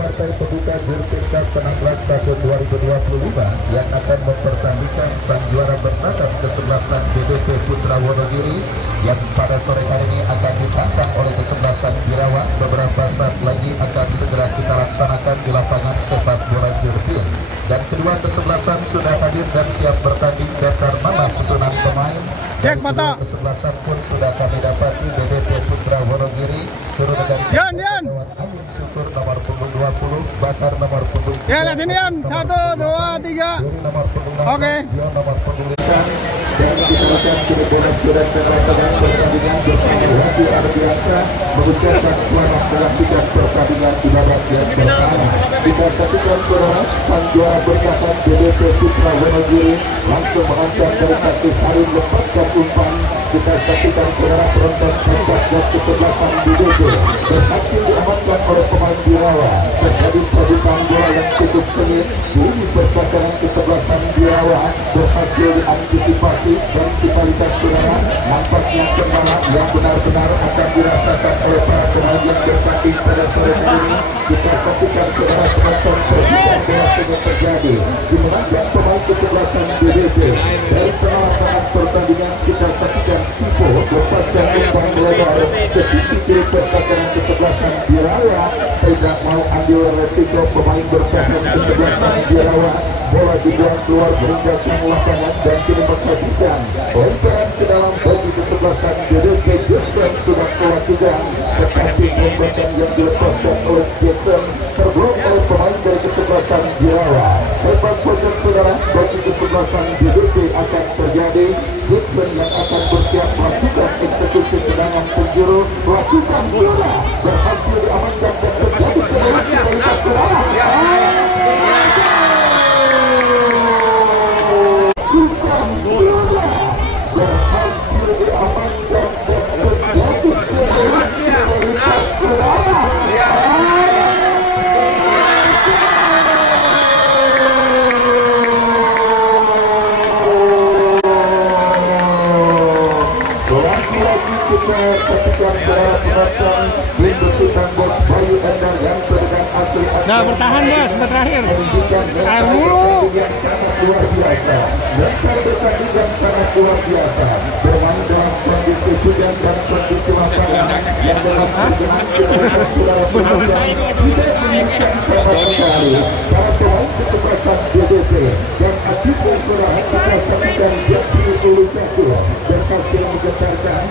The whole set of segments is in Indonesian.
partai pembuka Jurtingkat ke-16 tahun 2025 yang akan mempertandingkan sang juara bertahan kesebelasan BDP Putra Wonogiri yang pada sore hari ini akan ditantang oleh kesebelasan Birawa. Beberapa saat lagi akan segera kita laksanakan di lapangan sepak bola Jurting. Dan kedua kesebelasan sudah hadir dan siap bertanding. Daftar nama susunan pemain dan kedua kesebelasan pun sudah kami dapati. BDP Putra Wonogiri turun dengan Angin Syukur nomor punggung 20, Bakar nomor punggung 3. Ya, lihat ini Yan, 1, 2, 3. Oke. Nomor punggung 5. Dan kita akan kira-kira sudah selesai pertandingan bersama Wadi Ardiansa mengucapkan selamat dalam tiga pertandingan di babak yang pertama. Kita saksikan saudara sang juara bertahan BDP Putra Wonogiri langsung menghantam dari satu hari lepaskan umpan. Kita saksikan saudara penonton tempat dan kesebelasan BDP berhasil diamankan oleh pemain Birawa. Terjadi produkan bola yang cukup sengit. Ini percakapan kesebelasan Birawa berhasil diantisipasi dan kita lihat saudara nampaknya cemara yang benar-benar akan dirasakan oleh para pemain yang bertanding pada sore ini. Kita saksikan saudara penonton perbuatan bola yang terjadi dimenangkan pemain kesebelasan BDP. Dari tengah-tengah pertandingan kita saksikan Sipo lepaskan umpan lebar ke sisi kiri percakapan kesebelasan Birawa. Tidak mau ambil resiko pemain bertahan kesebelasan Birawa. Bola dibuang keluar hingga semua lapangan dan kini memperhatikan lemparan ke dalam bagi kesebelasan BDP. Jackson sudah keluar juga, tetapi tembakan yang dilepaskan oleh Jackson terblok oleh pemain dari kesebelasan Birawa. Hebat pojok saudara bagi kesebelasan BDP akan terjadi. Jackson yang akan bersiap melakukan eksekusi tendangan penjuru, melakukan bola berhasil diamankan dan terjadi kembali kualitas saudara. Nah, bertahan Mas, sampai terakhir. Air mulu. Luar biasa. Mereka bertandingan sangat luar biasa. Bermain dalam kondisi hujan dan kondisi lapangan yang dalam perjalanan tidak menginginkan sama sekali. Para pemain kesebelasan BDP dan akibat sudah kita saksikan Jati Ulusaku berhasil menggetarkan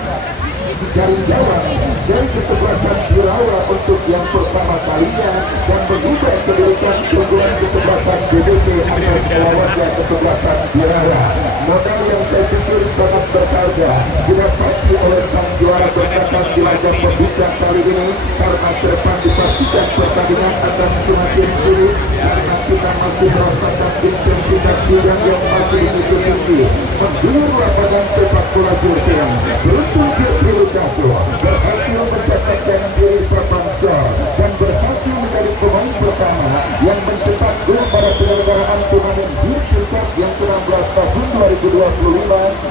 jaring jawab dari kesebelasan Birawa untuk yang pertama kalinya dan mengubah kedudukan keunggulan kesebelasan BDP atas melawannya kesebelasan Birawa. Modal yang saya pikir sangat berharga didapati oleh sang juara bertahan di laga pembuka kali ini, karena ke depan dipastikan pertandingan akan semakin sulit karena kita masih merasakan intensitas hujan yang masih begitu tinggi mengguyur lapangan sepak bola Jurting. Beruntung Jati Lukaku berhasil mencatatkan diri Prapanca dan berhasil menjadi pemain pertama yang mencetak gol pada penyelenggaraan turnamen Jurting yang ke-16 tahun 2025.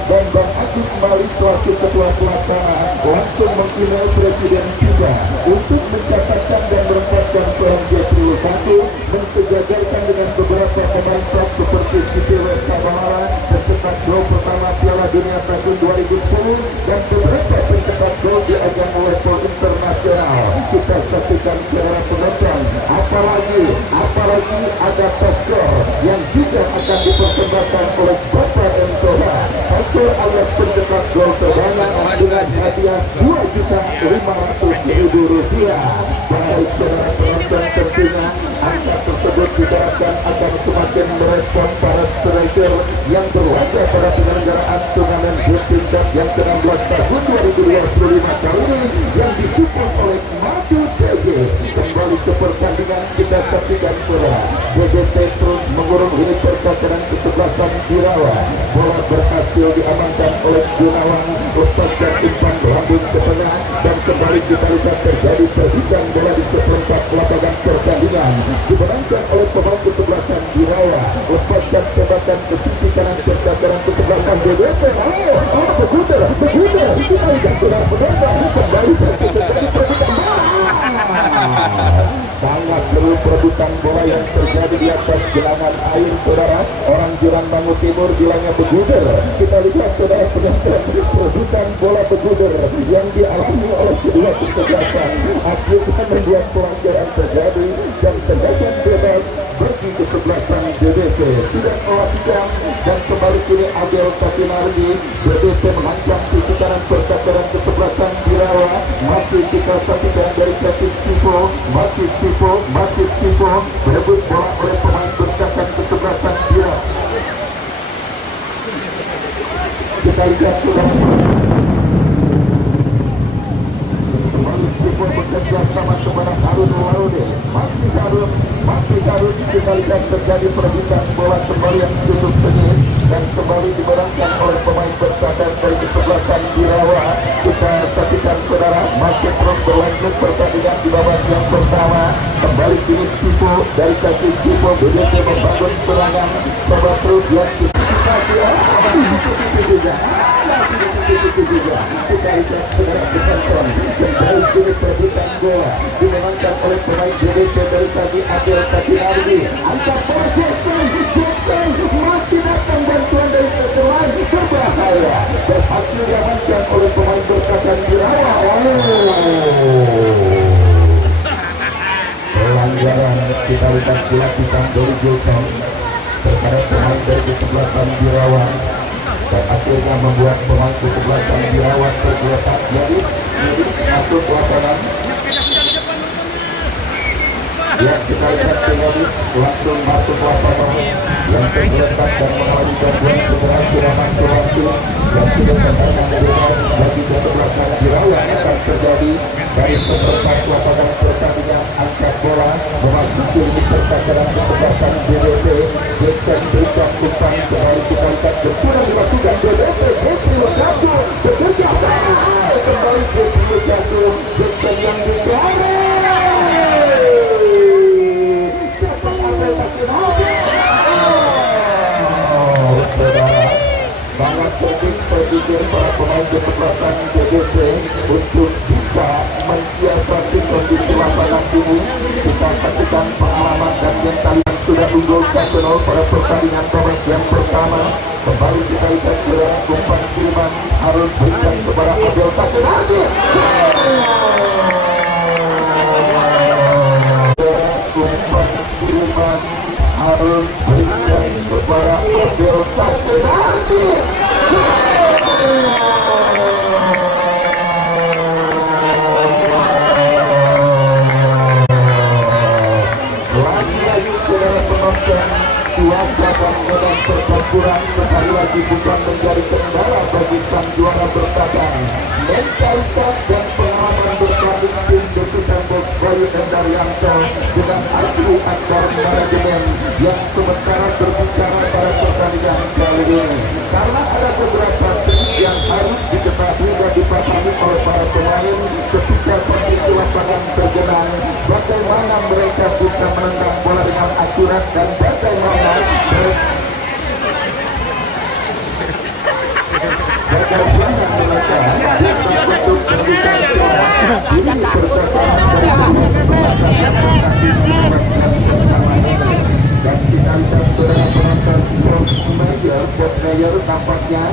Dan Bang Agus Malik selaku ketua pelaksana langsung meng-email Presiden FIFA untuk mencatatkan dan merempatkan peran Jati Lukaku mensejajarkan dengan beberapa pemain top seperti Siti Sabahara pencetak gol pertama Piala Dunia tahun 2010 dan beberapa pencetak gol di ajang level internasional. Kita saksikan secara penonton, apalagi ada pastor yang juga akan dipersembahkan oleh Bapak Entoha. Pastor alias pencetak gol terbanyak dengan hadiah Rp2.500.000. Baik secara penonton tentunya angka tersebut diharapkan akan semakin merespon para striker yang berlaga pada penyelenggaraan turnamen Jurting yang ke-16 tahun 2025 kali ini yang disupport oleh Maju PG. Kembali ke pertandingan kita saksikan bola. BDP terus mengurung ini percakapan kesebelasan Birawa. Bola berhasil diamankan oleh Gunawan, lepaskan umpan rambut ke tengah dan kembali kita lihat terjadi perbutan bola di seperempat lapangan pertandingan. Dimenangkan oleh pemain kesebelasan Birawa. Lepaskan tembakan ke sisi kanan percakapan kesebelasan BDP. Beguder. Kita lihat saudara penonton kembali terjadi perbutan bola. sangat seru perebutan bola yang terjadi di atas gelangan air saudara. Orang Jurang Bangu Timur bilangnya beguder. Kita lihat saudara perebutan bola beguder yang dialami oleh kedua kesebelasan akhirnya membuat pelanggaran terjadi dan tendangan bebas bagi kesebelasan BBC. Sudah melakukan dan kembali kini Abel Katinardi. BBC mengancam sisi kanan percakapan kesebelasan Birawa. Masih kita saksikan dari Katis Tipo, Masih Tipo berebut bola oleh pemain bercakap kesebelasan Birawa. Kita lihat sudah Tipo bekerja sama kepada Harun Laude. Masih Harun kita lihat terjadi perebutan bola kembali yang tutup sengit dan kembali dimenangkan oleh pemain bercadar dari kesebelasan Birawa. Kita saksikan saudara masih terus berlanjut pertandingan di babak yang pertama. Kembali kini Tipo dari kaki Tipo BDT membangun serangan coba terus yang kita lihat saudara berkantor kembali kini perebutan bola dimenangkan oleh pemain BDT dari kaki Abel Katinardi. Angkat proses masih datang bantuan dari pemain berbahaya berhasil diamankan oleh pemain berkatan Birawa. Pelanggaran kita lihat dilakukan dari Julson terhadap pemain dari kesebelasan Birawa dan akhirnya membuat pemain kesebelasan Birawa tergeletak jadi masuk lapangan. Ya, kita lihat kembali langsung masuk lapangan yang tergeletak dan mengalami gangguan cedera siraman waktu dan sudah terkena bebas bagi kesebelasan Birawa akan terjadi dari peserta lapangan pertandingan angkat bola memasuki limit percakapan kesebelasan BDT. Jackson berikan umpan kembali kita lihat berkurang dilakukan BDT. Bekerja kembali jatuh Jackson yang diberi. Sangat penting berpikir para pemain kesebelasan BBC untuk bisa mensiasati kondisi lapangan ini. Kita saksikan pengalaman dan mentalitas sudah unggul 1-0 pada pertandingan babak yang pertama. Kembali kita lihat serangan umpan kiriman harus berikan kepada Abel Katinardi. Umpan kiriman harus berikan kepada Abel Katinardi. Lagi-lagi saudara penonton cuaca dan medan pertempuran sekali lagi bukan menjadi kendala bagi sang juara bertahan. Mentalitas dan pengalaman bertanding tim Besutan Bos Bayu dan Daryanto dengan Asli Akbar manajemen yang sementara berbicara pada pertandingan kali ini. Karena ada beberapa trik yang harus diketahui dan dipahami oleh para pemain ketika kondisi lapangan tergenang. Bagaimana mereka bisa menendang bola dengan akurat dan bagaimana mereka untuk memberikan ini percakapan dan kita lihat saudara penonton Bob Mayer tampaknya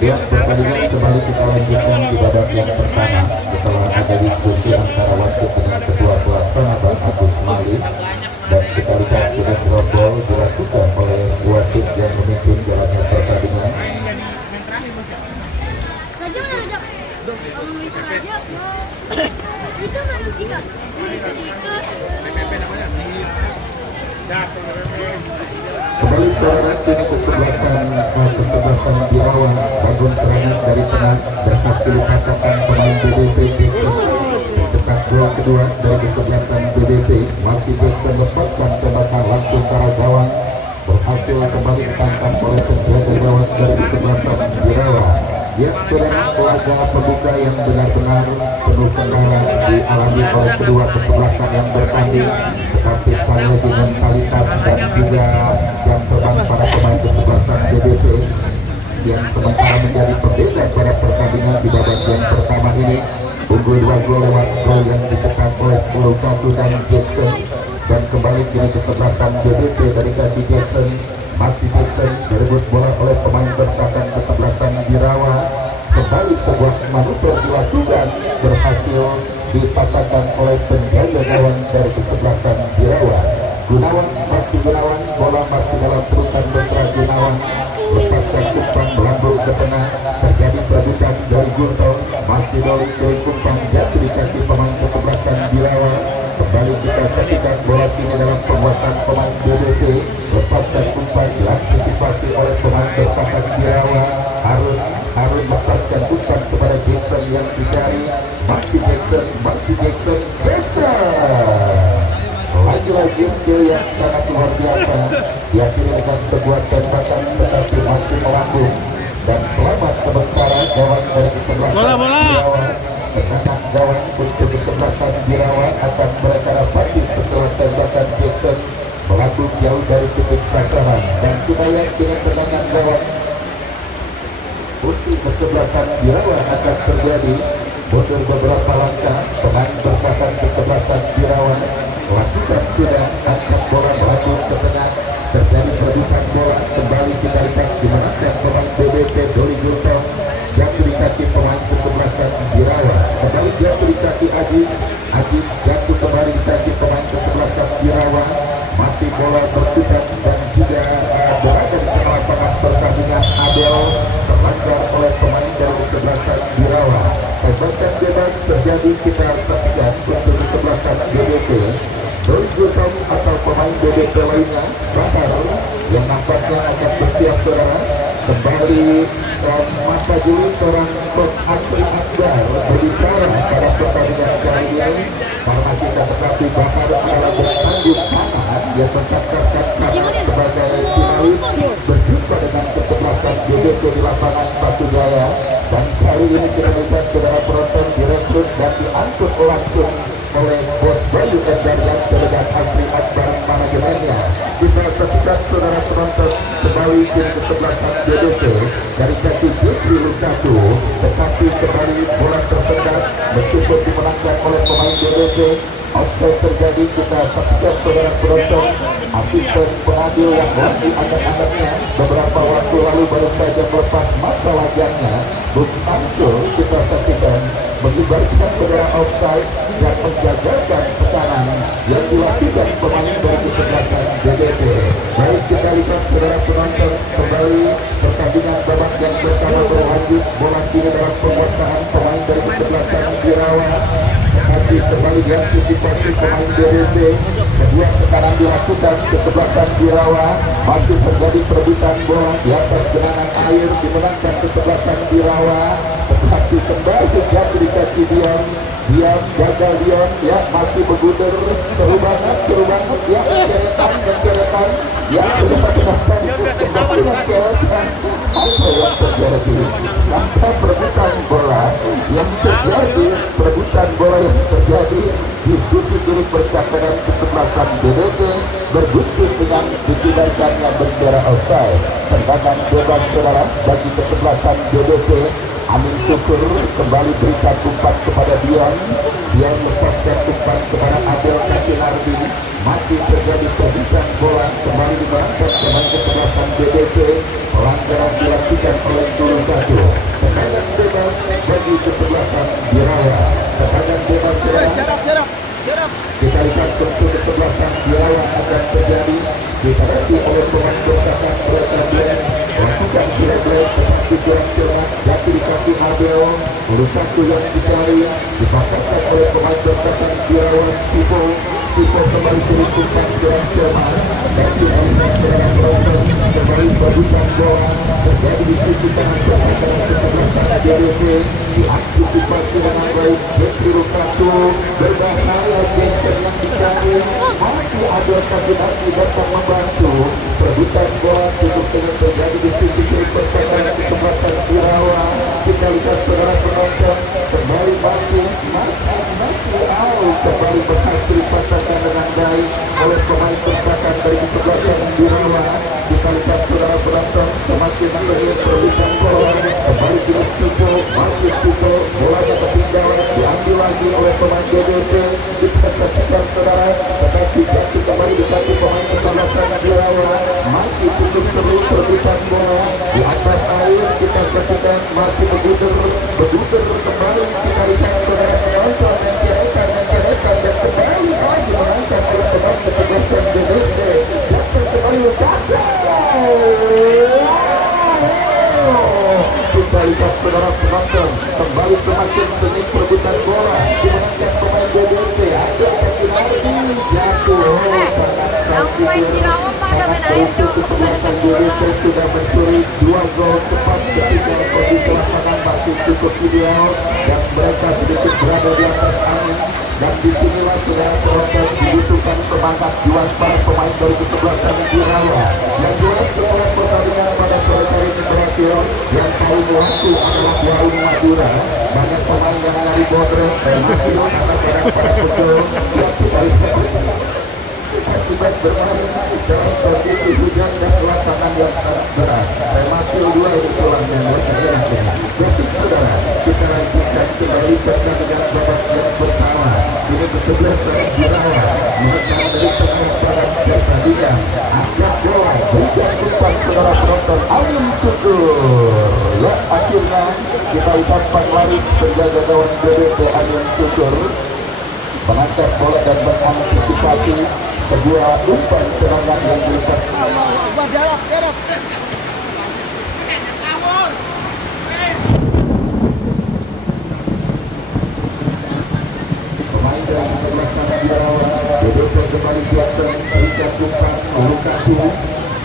ya pertandingan kembali kita lanjutkan di babak yang pertama setelah ada diskusi antara wasit dengan ketua pelaksana Bang Agus Mali dan kita lihat sudah serobol dilakukan oleh wasit yang memimpin jalannya pertandingan. Kembali saudara kini kesebelasan Birawa bangun serangan dari tengah berhasil dipasangkan pemain BDP dekat gol kedua dari kesebelasan BDP masih bisa melepaskan tembakan langsung ke arah gawang berhasil kembali ditangkap oleh penjaga gawang dari kesebelasan Birawa. Ya saudara laga pembuka yang benar-benar penuh kendala dialami oleh kedua kesebelasan yang bertanding tetapi sekali lagi mentalitas dan juga jam terbang para pemain kesebelasan BBC yang sementara menjadi pembeda pada pertandingan di babak yang pertama ini. Unggul 2 gol lewat gol yang dicetak oleh Pulau Satu dan Jackson, dan kembali kini kesebelasan JBP dari kaki Jackson. Masih Jackson direbut bola oleh pemain bertahan kesebelasan Birawa. Kembali sebuah manuver dilakukan, berhasil dipatahkan oleh penjaga gawang dari kesebelasan Birawa. Gunawan, bola masih dalam perutan mesra Gunawan, lepaskan umpan melambung ke tengah, terjadi perebutan dari Gurto, masih dari umpan jatuh di kaki pemain kesebelasan Birawa. Kembali kita saksikan bola kini dalam penguasaan pemain BBC, lepaskan umpan diantisipasi oleh pemain bertahan Birawa. Harun lepaskan umpan kepada Jackson yang dicari, masih Jackson, lagi-lagi skill yang sangat luar biasa, diakhiri dengan sebuah tembakan tetapi masih melambung, dan selamat sementara gawang dari kesebelasan Birawa. Tendangan gawang untuk kesebelasan Birawa akan mereka dapati setelah tembakan Jackson melambung jauh dari titik sasaran, dan kita yakin tendangan gawang untuk kesebelasan Birawa akan terjadi. Mundur beberapa langkah pemain bertahan kesebelasan Birawa, lakukan sudah angkat bola melambung ke tengah, terjadi perebutan bola. Kembali kita lihat dimenangkan pemain BBC Doli Gurto, jatuh di kaki pemain kesebelasan Birawa. Kembali jatuh di kaki Ajis jatuh kembali di kaki pemain kesebelasan Birawa. Masih bola berputar dan juga berada di tengah lapangan pertandingan. Abel terlanggar oleh pemain dari kesebelasan Birawa. Tembakan bebas terjadi, kita saksikan untuk kesebelasan BBC. Doli Gurto atau pemain BBC lainnya, Bahar, yang nampaknya akan bersiap saudara. Kembali masa dulu seorang Coach Asri Akbar berbicara pada pertandingan kali ini, karena kita tetapi Bahar adalah bertanggung tangan yang mencatatkan sebagai finalis berjumpa dengan kesebelasan BBC di lapangan Batu Jaya. Dan kali ini kita lihat saudara penonton direkrut dan diangkut langsung oleh Bos Bayu Endar dengan Asri Akbar manajemennya. Kita saksikan saudara penonton kembali di kesebelasan BBC dari kaki Jeffrey Lukaku, tetapi kembali bola tersendat meskipun dimenangkan oleh pemain BBC. Offside terjadi, kita saksikan saudara penonton. Asisten pengadil yang lagi anak-anaknya beberapa waktu lalu baru saja melepas masa lagangnya, Bung Samsul, kita saksikan mengibarkan saudara offside yang menjagalkan tekanan yang dilakukan pemain dari kesebelasan BBC. Baik, kita lihat saudara penonton, kembali pertandingan babak yang pertama berlanjut. Bola kini dalam penguasaan pemain dari kesebelasan Birawa, tetapi kembali diantisipasi pemain BBC. Kedua tekanan dilakukan kesebelasan Birawa, masih terjadi perebutan bola di atas genangan air, dimenangkan kesebelasan Birawa, tetapi kembali jatuh di kaki Dion, gagal Dion, ya masih bergulir, seru banget, ya menceretan, ya sudah menceretan, apa yang terjadi? Sampai perebutan bola yang terjadi di sisi kiri percakapan kesebelasan BBC berbuntut dengan ditindakkannya bendera offside. Tendangan bebas saudara bagi kesebelasan BBC. Amin Syukur kembali berikan umpan kepada Dion lepaskan umpan kepada Abel Kasinardi. Masih terjadi perebutan bola, kembali diberangkat pemain kesebelasan BBC. Pelanggaran dilakukan oleh Guru Satu. Tendangan bebas bagi kesebelasan Birawa. Tendangan bebas kita lihat tentu kesebelasan Birawa akan terjadi, disadari oleh pemain bertahan Bled melakukan Bled, tetapi kurang cermat, jatuh di kaki Abel. Guru Satu yang dicari dipaksakan oleh pemain bertahan Birawa. Sipo kembali beruntungan kurang cermat, tapi kembali perebutan bola terjadi di sisi kanan pertahanan kesebelasan BBC. Diantisipasi dengan baik Jeffrey Lukaku, berbahaya Jackson yang dicari, masih ada kaki datang membantu. Perebutan bola cukup dengan terjadi di sisi kiri pertahanan kesebelasan Birawa. Kita lihat saudara penonton, kembali masih kembali berhasil dipasangkan dengan baik oleh pemain pertahanan dari kesebelasan Birawa. Kita lihat saudara penonton, semakin terjadi perebutan dilakukan saudara, tetapi jatuh kembali di satu pemain kesalahan Birawa, masih cukup seru terbuka bola di atas air. Kita saksikan masih bergulir kembali, kita lihat saudara penonton yang direkan dan kembali lagi mengangkat oleh pemain kesebelasan BDC. Jatuh kembali kita lihat saudara penonton kembali semakin sengit perebutan bola dimenangkan pemain BDC. Ada kaki lagi jatuh kesebelasan BDC sudah mencuri 2 gol cepat ketika kondisi lapangan masih cukup ideal dan mereka sedikit berada di atas angin. Dan disinilah saudara penonton dibutuhkan semangat jual para pemain dari kesebelasan Birawa yang jelas setelah pertandingan pada sore hari ini berakhir. Yang paling waktu adalah Waung Madura. Banyak pemain yang ada di bodrek masih anak-anak para betul yang akibat bermain dalam kondisi hujan dan lapangan yang sangat berat. Masih 2 pulangnya jadi saudara, kita lanjutkan kembali pertandingan babak yang pertama. Ini kesebelasan Birawa menekan dari tengah barat pertandingan. Angkat bola hujan cepat saudara penonton, angin syukur. Ya akhirnya kita lihat Panglaris penjaga gawang BDC angin syukur mengangkat bola dan mengantisipasi sebuah umpan serangan yang dilepas. Pemain dari kesebelasan Birawa BDC kembali diatur Richard Bukang Lukaku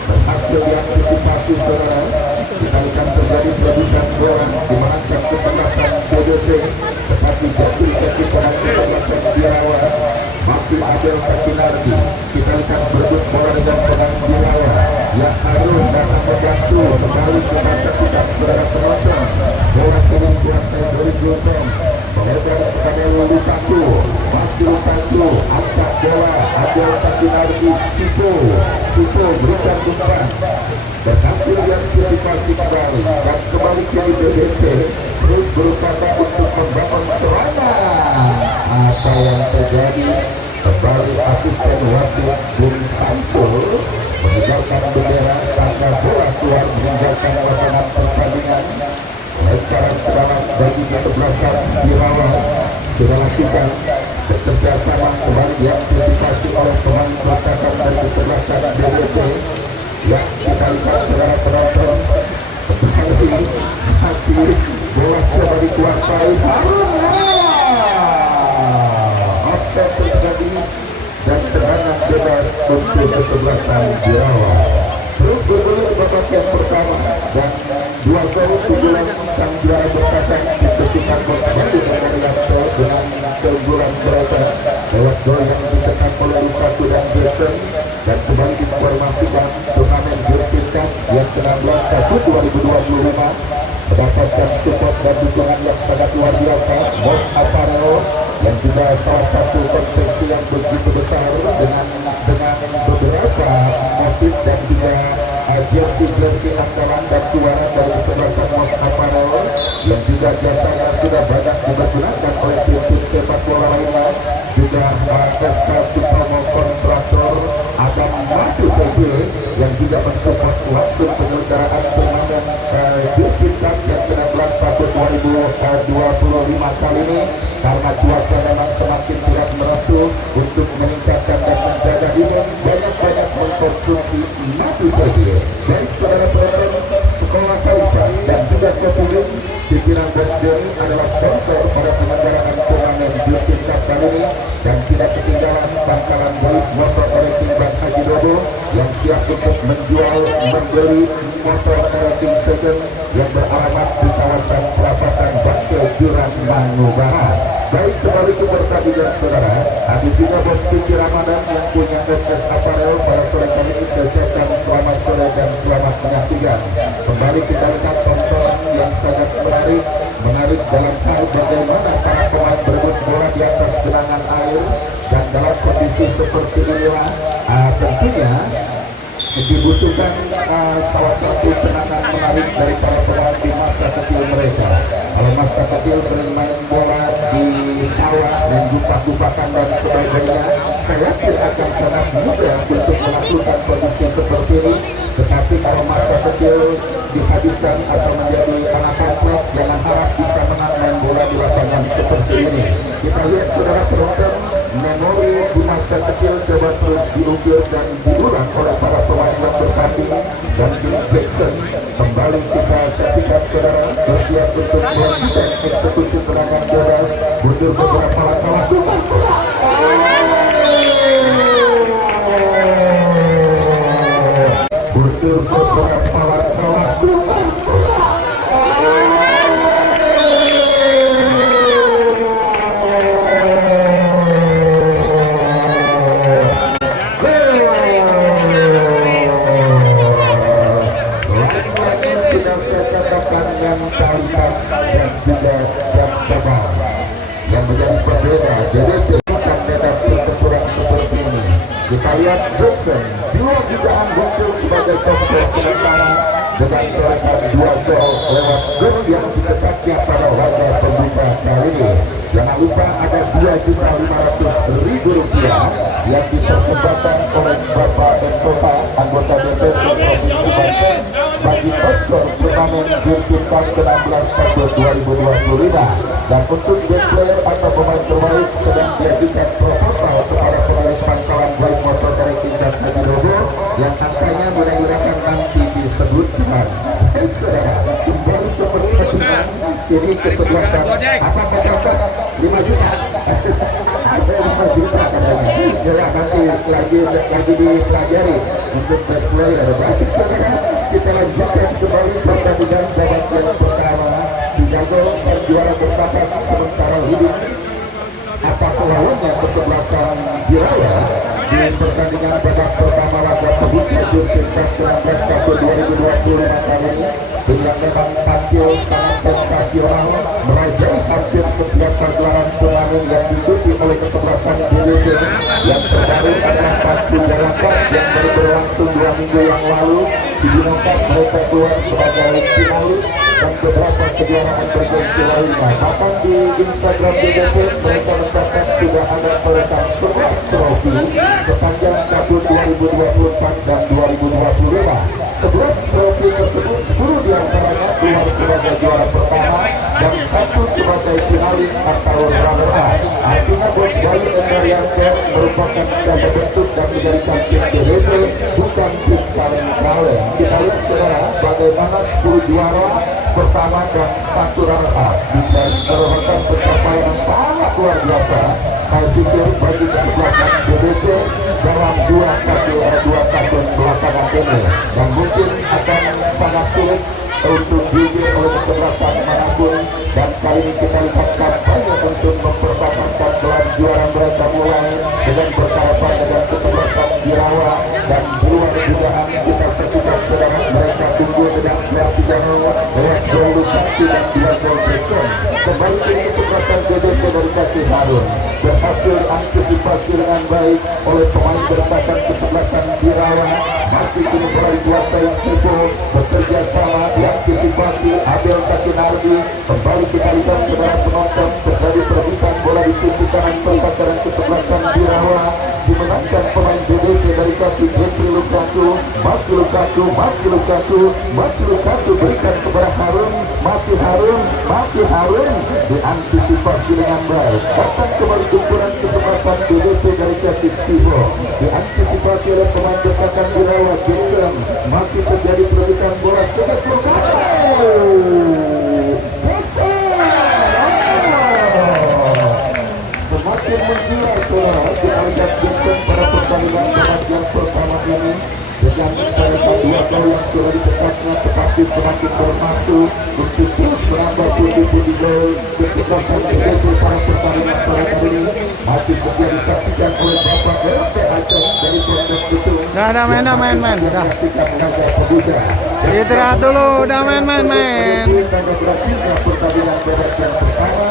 berhasil diantisipasi saudara. Kita akan terjadi perebutan bola dimenangkan kesebelasan BDC, tetapi jatuh kaki pemain kesebelasan Birawa masih ada Sakinardi. Kita akan berebut bola dengan pemain Birawa yang harus datang membantu kembali kepada kita saudara penonton. Bola kini kuasai dari Gultom melebar kepada Lukaku, masih Lukaku angkat bola, ada Sakinardi. Tito berikan umpan berhasil diantisipasi kembali dan kembali ke BDC terus berusaha untuk membangun serangan. Apa yang terjadi? Kembali asisten wasit Bung Sampul meninggalkan bendera tanda bola keluar meninggalkan lapangan pertandingan. Sekarang serangan bagi kesebelasan Birawa sudah lakukan bekerja sama kembali diantisipasi oleh pemain pelaksanaan dari kesebelasan BDC. Yang kita lihat saudara penonton hati bola coba dikuasai offset terjadi dan serangan bebas untuk kesebelasan Birawa. Terus bergulir babak yang pertama dan 2 gol keunggulan sang juara bertahan ditentukan kembali dari Yanto dengan keunggulan mereka lewat gol yang ditekan oleh Lukaku dan Jason. Dan kembali diinformasikan turnamen Jurkin Cup yang ke-16 tahun 2025 mendapatkan support dan dukungan yang sangat luar biasa. Mos Apparel yang juga salah satu konvensi yang begitu besar dengan beberapa motif dan juga jersey andalan dan juara dari kesebelasan Mos Apparel yang juga jasanya sudah banyak dipergunakan oleh tim sepak bola lainnya. Juga SK Supromo Kontraktor Adam Madu Tegil yang juga mensupport langsung penyelenggaraan permainan Jurkin Cup yang ke-16 tahun 2025 kali ini karena cuaca memang semakin tidak meratu. Untuk meningkatkan dan menjaga imun banyak-banyak mengkonsumsi madu Tegil. Baik saudara penonton, Sekolah Kalifa dan juga Kopulung Pikiran Bosden adalah sponsor pada penyelenggaraan turnamen Jurkin Cup kali ini. Dan tidak ketinggalan pangkalan baik motor racing Bang Haji Dodo yang siap untuk menjual membeli motor racing second yang beralamat di kawasan perapatan Bangke Juran Manu Barat. Baik, kembali ke pertandingan saudara. Ada juga Bos Kiki Ramadan yang punya SS Apparel pada sore kali ini. Ucapkan selamat sore dan selamat menyaksikan. Kembali kita lihat tontonan yang sangat menarik dalam hal bagaimana para pemain berebut bola di atas genangan air. Dan dalam kondisi seperti inilah tentunya dibutuhkan salah satu tenangan menarik dari para pemain di masa kecil mereka. Kalau masa kecil sering main bola di sawah dan gupak-gupakan dan sebagainya, kecil coba terus diukir dan diulang oleh para pemain yang bertanding. Dan Bill Jackson kembali kita saksikan saudara bersiap untuk melakukan eksekusi serangan bebas. Mundur beberapa langkah lakukan mundur beberapa langkah lakukan yang menjadi berbeda. Jadi bukan beda pertempuran seperti ini. Kita lihat Johnson 2 jutaan muncul sebagai pemain sementara dengan torehan 2 gol lewat gol yang dicetaknya pada laga pembuka kali ini. Jangan lupa ada 2.500.000 rupiah yang dipersembahkan oleh Bapak Menteri anggota DPR Provinsi Banten bagi sponsor turnamen Jurtim Cup ke-16 tahun 2025. Dan untuk best player atau pemain terbaik sedang diajukan proposal kepada pengurus pangkalan baik motor dari tingkat Haji Robo yang angkanya mudah-mudahan nanti disebutkan. Baik saudara, kembali ke pertandingan ini kesebelasan. Apa kata 5 juta? 5 juta katanya. Ya nanti lagi dipelajari untuk best player. Baik saudara, kita lanjutkan kembali pertandingan babak yang pertama. Dijago dan juara bertahan sementara hidup apa selalunya kesebelasan Jirawa di pertandingan babak pertama laga pembuka Jurtim Cup ke-16 tahun 2025 kali ini dengan memang tampil sangat sensasional merajai hampir setiap pagelaran turnamen yang diikuti oleh kesebelasan DWP yang terbaru adalah Pacu Jalapan yang baru berlangsung 2 minggu yang lalu digunakan mereka keluar sebagai finalis dan beberapa kejuaraan bergengsi lainnya. Bahkan di Instagram DWP mereka mencatat sudah ada perolehan 11 trofi sepanjang tahun 2024 dan 2025. 11 trofi tersebut 10 diantaranya keluar sebagai juara pertama dan 1 sebagai finalis atau runner-up. Artinya buat Bayu Endarianto merupakan daya bentuk dan menjadikan tim DWP bukan tim saling kaleng. Kita lihat saudara bagaimana 10 juara pertama dan 1 runner-up bisa merupakan pencapaian yang sangat luar biasa. Saya pikir bagi kesebelasan DWP dalam 2 tahun belakangan ini yang mungkin akan sangat sulit untuk diuji oleh kesebelasan manapun. Dan kali ini kita lihat kampanye untuk mempertahankan gelar juara mereka mulai dengan berhadapan dengan kesebelasan Jirawa dan di luar dugaan kita saksikan saudara mereka tunggu dengan Sertiano lewat gol Lukasi dan 2 gol Jackson. Kembali ke kesebelasan DWP dari Kaki Harun berhasil antisipasi dengan baik oleh pemain bertahan kesebelasan Jirawa. Masih kini mulai kuasai Sipo bekerja sama diantisipasi Abel Kakinardi. Kembali kita lihat saudara penonton terjadi perebutan bola di sisi kanan pertahanan kesebelasan Jirawa dimenangkan pemain DWP dari kaki Jeffrey Lukaku. Masih Lukaku berikan kepada Harun. Masih Harun diantisipasi dengan baik. Datang kembali kumpulan kesebelasan DWP dari kaki Sipo diantisipasi oleh pemain bertahan Jirawa Jackson. Masih terjadi perebutan bola sudah semakin menjual saudara. Kita lihat Jackson pada pertandingan babak yang pertama ini dengan mencatatkan 2 gol yang sudah dicetaknya, tetapi semakin bermasuk untuk terus menambah pundi-pundi gol kesebelasan DWP pada pertandingan pada kali ini masih setia disaksikan oleh Bapak RT Aceh dari Pondok Betung. Udah main. Udah. Istirahat dulu, udah main. Pertandingan babak yang pertama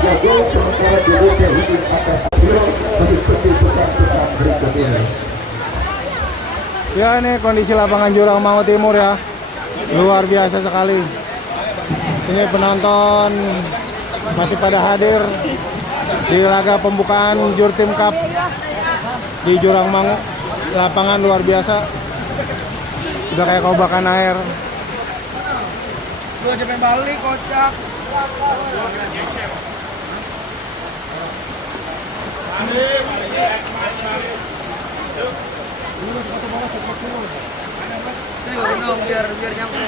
3 gol sementara DWP hidup atas Biro mengikuti pesan-pesan berikut ini. Ya ini kondisi lapangan Jurang Mangu Timur ya, luar biasa sekali. Ini penonton masih pada hadir di laga pembukaan Jurtim Cup di Jurang Mangu. Lapangan luar biasa, udah kayak kobakan air. Dua jam balik kocak. Biar nyampe.